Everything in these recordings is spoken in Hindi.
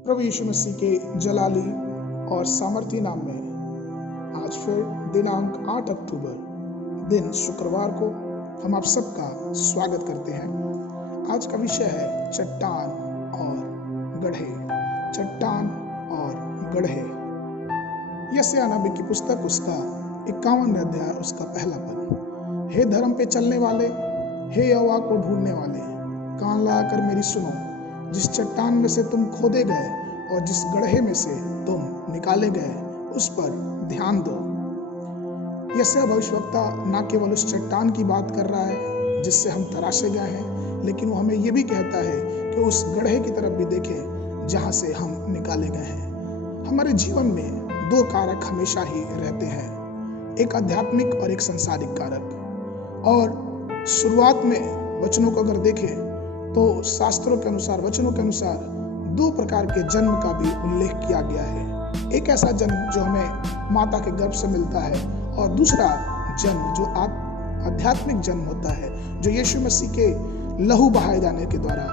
प्रभु यीशु मसीह के जलाली और सामर्थी नाम में आज फिर दिनांक 8 अक्टूबर दिन शुक्रवार को हम आप सबका स्वागत करते हैं। आज का विषय है चट्टान और गड्ढे। चट्टान और गड्ढे। यशायाह नबी की पुस्तक उसका 51 अध्याय उसका पहला पद। हे धर्म पे चलने वाले, हे यहोवा को ढूंढने वाले, कान लगाकर मेरी सुनो। जिस चट्टान में से तुम खोदे गए और जिस गड्ढे में से तुम निकाले गए उस पर ध्यान दो। यशायाह भविष्यवक्ता न केवल उस चट्टान की बात कर रहा है जिससे हम तराशे गए हैं, लेकिन वो हमें ये भी कहता है कि उस गड्ढे की तरफ भी देखें जहां से हम निकाले गए हैं। हमारे जीवन में दो कारक हमेशा ही रहते हैं, एक आध्यात्मिक और एक सांसारिक कारक। और शुरुआत में वचनों को अगर देखें तो शास्त्रों के अनुसार, वचनों के अनुसार दो प्रकार के जन्म का भी उल्लेख किया गया है। एक ऐसा जन्म जो हमें माता के गर्भ से मिलता है और दूसरा जन्म जो आध्यात्मिक जन्म होता है, जो यीशु मसीह के लहू बहाए जाने के द्वारा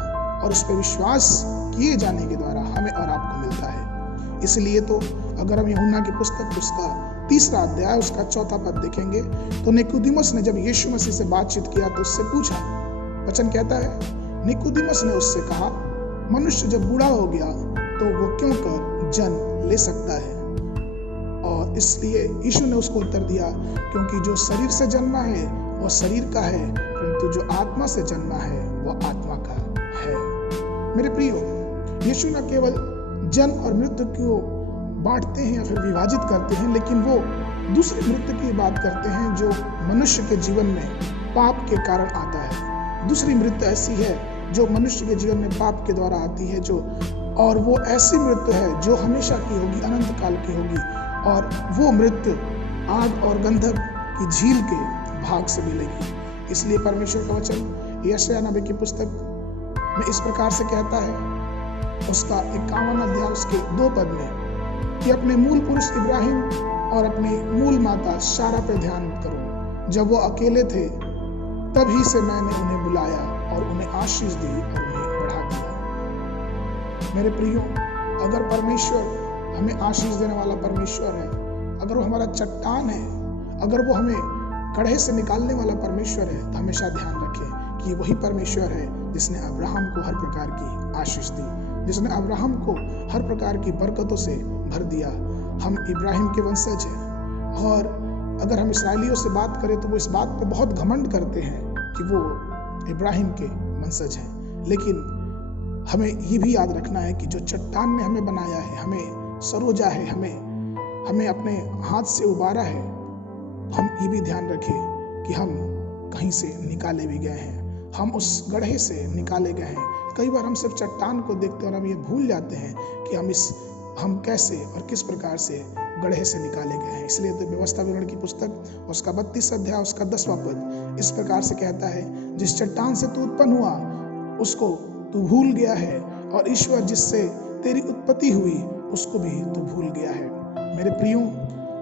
और उस पर विश्वास किए जाने के द्वारा हमें और आपको मिलता है। इसलिए तो अगर हम यूहन्ना की पुस्तक उसका 3 अध्याय उसका 4 पद देखेंगे तो निकोदेमुस ने जब यीशु मसीह से बातचीत किया तो उससे पूछा, वचन कहता है निकोदेमुस ने उससे कहा, मनुष्य जब बूढ़ा हो गया तो वो क्यों कर जन्म ले सकता है? और इसलिए यीशु ने उसको उत्तर दिया, क्योंकि जो शरीर से जन्मा है वो शरीर का है, परंतु जो आत्मा से जन्मा है वो आत्मा का है। मेरे प्रियो, यीशु न केवल जन्म और मृत्यु को बांटते हैं या फिर विभाजित करते हैं, लेकिन वो दूसरी मृत्यु की बात करते हैं जो मनुष्य के जीवन में पाप के कारण आता है। दूसरी मृत्यु ऐसी है जो मनुष्य के जीवन में पाप के द्वारा आती है, और वो ऐसी मृत्यु है जो हमेशा की होगी, अनंत काल की होगी, और वो मृत्यु आग और गंधक की झील के भाग से मिलेगी। इसलिए परमेश्वर का वचन यशायाह नबी की पुस्तक में इस प्रकार से कहता है, उसका 51 अध्याय उसके 2 पद में, कि अपने मूल पुरुष इब्राहिम और अपनी मूल माता सारा पे ध्यान करो। जब वो अकेले थे तभी से मैंने उन्हें बुलाया और उन्हें आशीष दी और उन्हें बढ़ा दिया। मेरे प्रियो, अगर परमेश्वर हमें आशीष देने वाला परमेश्वर है, अगर वो हमारा चट्टान है, अगर वो हमें गड्ढे से निकालने वाला परमेश्वर है, तो हमेशा ध्यान रखें कि वही परमेश्वर है जिसने अब्राहम को हर प्रकार की आशीष दी, जिसने अब्राहम को हर प्रकार की बरकतों से भर दिया। हम इब्राहिम के वंशज हैं, और अगर हम इसराइलियों से बात करें तो वो इस बात पे बहुत घमंड करते हैं कि वो इब्राहिम के वंशज हैं, लेकिन हमें ये भी याद रखना है कि जो चट्टान ने हमें बनाया है, हमें सरोजा है, हमें अपने हाथ से उबारा है, हम ये भी ध्यान रखें कि हम कहीं से निकाले भी गए हैं, हम उस गड्ढे से निकाले गए हैं। कई बार हम सिर्फ चट्टान को देखते हैं और हम ये भूल जाते हैं कि हम कैसे और किस प्रकार से गड्ढे से निकाले गए हैं। इसलिए तो व्यवस्था विवरण की पुस्तक उसका 32 अध्याय उसका 10वां पद इस प्रकार से कहता है, जिस चट्टान से तू उत्पन्न हुआ उसको तू भूल गया है, और ईश्वर जिससे तेरी उत्पत्ति हुई उसको भी तू भूल गया है। मेरे प्रियो,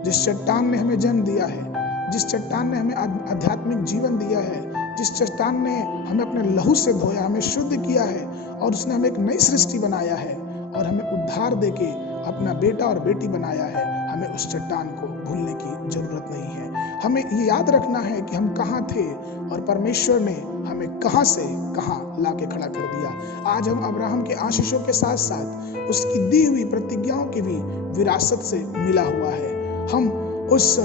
जिस चट्टान ने हमें जन्म दिया है, जिस चट्टान ने हमें आध्यात्मिक जीवन दिया है, जिस चट्टान ने हमें अपने लहू से धोया, हमें शुद्ध किया है, और उसने हमें एक नई सृष्टि बनाया है और हमें उद्धार देके अपना बेटा और बेटी बनाया है, हमें उस चट्टान को भूलने की जरूरत नहीं है। हमें ये याद रखना है कि हम कहाँ थे और परमेश्वर ने हमें कहाँ से कहाँ लाके खड़ा कर दिया। आज हम अब्राहम के आशीषों के साथ साथ उसकी दी हुई प्रतिज्ञाओं की भी विरासत से मिला हुआ है। हम उस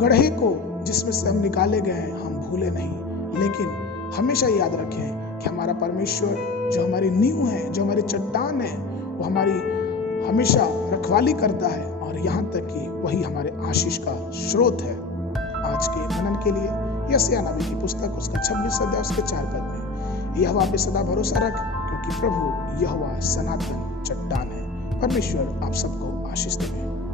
गड्ढे को जिसमें से हम निकाले गए हैं हम भूले नहीं, लेकिन हमेशा याद रखें कि हमारा परमेश्वर जो हमारी नींव है, जो हमारी चट्टान है, वो हमारी हमेशा रखवाली करता है, और यहाँ तक कि वही हमारे आशीष का स्रोत है। आज के मनन के लिए यशायाह नबी की पुस्तक उसका 26 अध्याय उसके 4 पद में, यहोवा पे सदा भरोसा रख, क्योंकि प्रभु यहोवा सनातन चट्टान है। परमेश्वर आप सबको आशीष दें।